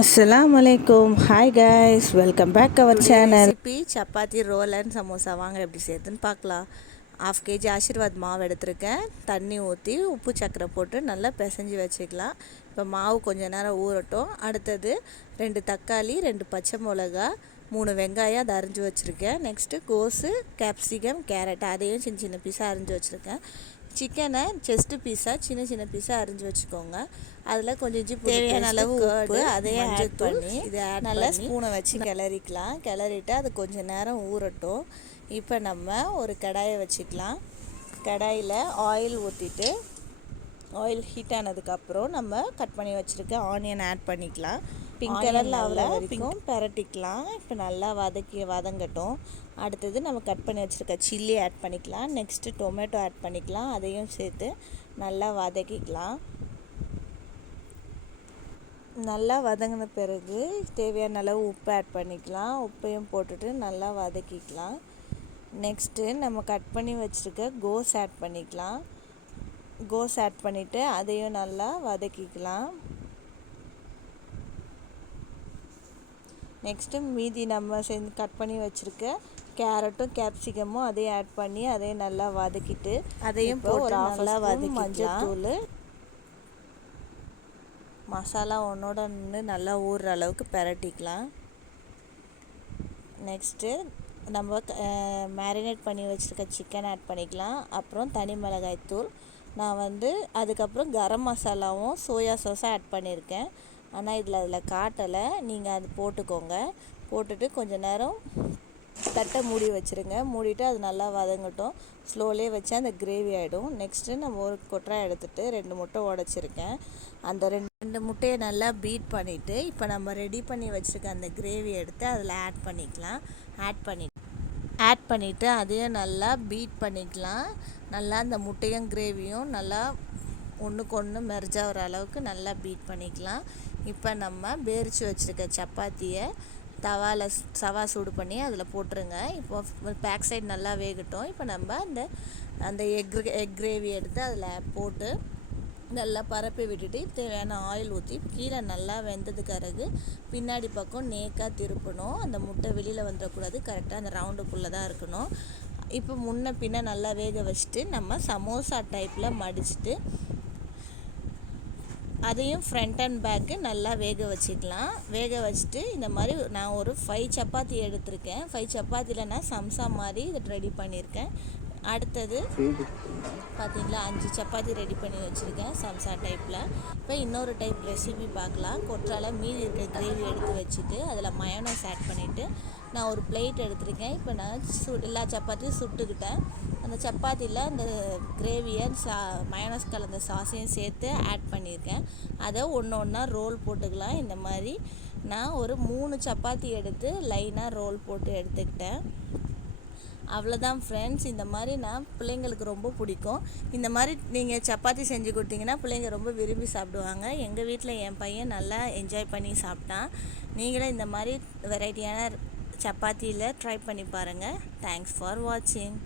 Assalamualaikum. Hi guys, welcome back our channel. Recipe chapati roll and samosa வாங்க எப்படி செய்யுதுன்னு பார்க்கலாம். 1/2 kg ஆசீர்வாத் மாவு எடுத்திருக்கேன். தண்ணி ஊற்றி உப்பு சக்கரை போட்டு நல்லா பிசைஞ்சு வச்சுக்கலாம். இப்போ மாவு கொஞ்சம் நேரம் ஊறட்டும். அடுத்தது 2 தக்காளி, 2 பச்சை மிளகா, 3 வெங்காயம் அதை அரிஞ்சு வச்சுருக்கேன். நெக்ஸ்ட்டு கோஸு, கேப்சிகம், கேரட் அதையும் சின்ன சின்ன பீஸாக அரிஞ்சு வச்சுருக்கேன். சிக்கனை செஸ்ட்டு பீஸாக சின்ன சின்ன பீஸாக அரிஞ்சு வச்சுக்கோங்க. அதில் கொஞ்சம் இஞ்சி தேவையான அளவு உப்பு அதையே ஆட் பண்ணி இதை நல்லா ஸ்பூனை வச்சு கிளறிக்கலாம். கிளறிட்டு அது கொஞ்சம் நேரம் ஊறட்டும். இப்போ நம்ம ஒரு கடாயை வச்சுக்கலாம். கடாயில் ஆயில் ஊற்றிட்டு ஆயில் ஹீட் ஆனதுக்கப்புறம் நம்ம கட் பண்ணி வச்சுருக்க ஆனியன் ஆட் பண்ணிக்கலாம். பிங்க் கலரில் அவ்வளோ வரைக்கும் பரட்டிக்கலாம். இப்போ நல்லா வதங்கட்டும். அடுத்தது நம்ம கட் பண்ணி வச்சுருக்க சில்லி ஆட் பண்ணிக்கலாம். நெக்ஸ்ட்டு டொமேட்டோ ஆட் பண்ணிக்கலாம். அதையும் சேர்த்து நல்லா வதக்கிக்கலாம். நல்லா வதங்கின பிறகு தேவையான அளவு உப்பு ஆட் பண்ணிக்கலாம். உப்பையும் போட்டுட்டு நல்லா வதக்கிக்கலாம். நெக்ஸ்ட்டு நம்ம கட் பண்ணி வச்சுருக்க கோஸ் ஆட் பண்ணிக்கலாம். கோஸ் ஆட் பண்ணிவிட்டு அதையும் நல்லா வதக்கிக்கலாம். நெக்ஸ்ட்டு மீதி நம்ம கட் பண்ணி வச்சுருக்க கேரட்டும் கேப்சிகமும் அதையும் ஆட் பண்ணி அதையும் நல்லா வதக்கிட்டு அதையும் ஒரு நல்லா வதக்கி மஞ்சத்தூள் மசாலா ஒன்றோட நின்று நல்லா ஊறுற அளவுக்கு பரட்டிக்கலாம். நெக்ஸ்ட்டு நம்ம மேரினேட் பண்ணி வச்சுருக்க சிக்கன் ஆட் பண்ணிக்கலாம். அப்புறம் தனி மிளகாய் தூள் நான் அதுக்கப்புறம் கரம் மசாலாவும் சோயா சாஸும் ஆட் பண்ணியிருக்கேன். ஆனால் அதில் காட்டலை. நீங்கள் அது போட்டுக்கோங்க. போட்டுட்டு கொஞ்சம் நேரம் தட்டை மூடி வச்சுருங்க. மூடிட்டு அது நல்லா வதங்கட்டும். ஸ்லோலே வச்சு அந்த கிரேவி ஆகிடும். நெக்ஸ்ட்டு நம்ம ஒரு கொட்டரை எடுத்துகிட்டு 2 முட்டை உடச்சிருக்கேன். அந்த 2 முட்டையை நல்லா பீட் பண்ணிவிட்டு இப்போ நம்ம ரெடி பண்ணி வச்சுருக்க அந்த கிரேவி எடுத்து அதில் ஆட் பண்ணிக்கலாம். ஆட் பண்ணிவிட்டு அதையும் நல்லா பீட் பண்ணிக்கலாம். நல்லா அந்த முட்டையும் கிரேவியும் நல்லா ஒன்றுக்கு ஒன்று மெர்ஜ் ஆகிற அளவுக்கு நல்லா பீட் பண்ணிக்கலாம். இப்போ நம்ம பேரிச்சு வச்சுருக்க சப்பாத்தியை தவா சூடு பண்ணி அதில் போட்டுருங்க. இப்போ பேக் சைடு நல்லா வேகட்டும். இப்போ நம்ம அந்த எக் கிரேவி எடுத்து அதில் போட்டு நல்லா பரப்பி விட்டுட்டு தேவையான ஆயில் ஊற்றி கீழே நல்லா வெந்ததுக்கு பிறகு பின்னாடி பக்கம் நேக்காக திருப்பணும். அந்த முட்டை வெளியில் வந்துடக்கூடாது. கரெக்டாக அந்த ரவுண்டுக்குள்ளே தான் இருக்கணும். இப்போ முன்ன பின்ன நல்லா வேக வச்சுட்டு நம்ம சமோசா டைப்பில் மடிச்சுட்டு அதையும் ஃப்ரண்ட் அண்ட் பேக்கு நல்லா வேக வச்சுக்கலாம். வேக வச்சுட்டு இந்த மாதிரி நான் ஒரு 5 சப்பாத்தி எடுத்திருக்கேன். 5 சப்பாத்தியில் நான் சம்சா மாதிரி இதை ரெடி பண்ணியிருக்கேன். அடுத்தது பார்த்திங்களா 5 சப்பாத்தி ரெடி பண்ணி வச்சுருக்கேன் சம்சா டைப்பில். இப்போ இன்னொரு டைப் ரெசிபி பார்க்கலாம். கொற்றால மீதி இருக்க கிரேவி எடுத்து வச்சுட்டு அதில் மயோனைஸ் ஆட் பண்ணிவிட்டு நான் ஒரு பிளேட் எடுத்திருக்கேன். இப்போ நான் எல்லா சப்பாத்தியும் சுட்டுக்கிட்டேன். அந்த சப்பாத்தியில் அந்த கிரேவியை மயோனைஸ் கலந்த சாஸையும் சேர்த்து ஆட் பண்ணியிருக்கேன். அதை ஒன்றா ரோல் போட்டுக்கலாம். இந்த மாதிரி நான் ஒரு 3 சப்பாத்தி எடுத்து லைனாக ரோல் போட்டு எடுத்துக்கிட்டேன். அவ்வளோதான் ஃப்ரெண்ட்ஸ். இந்த மாதிரி பிள்ளைங்களுக்கு ரொம்ப பிடிக்கும். இந்த மாதிரி நீங்கள் சப்பாத்தி செஞ்சு கொடுத்தீங்கன்னா பிள்ளைங்க ரொம்ப விரும்பி சாப்பிடுவாங்க. எங்கள் வீட்டில் என் பையன் நல்லா என்ஜாய் பண்ணி சாப்பிட்டான். நீங்களும் இந்த மாதிரி வெரைட்டியான சப்பாத்தியில் ட்ரை பண்ணி பாருங்கள். தேங்க்ஸ் ஃபார் வாட்சிங்.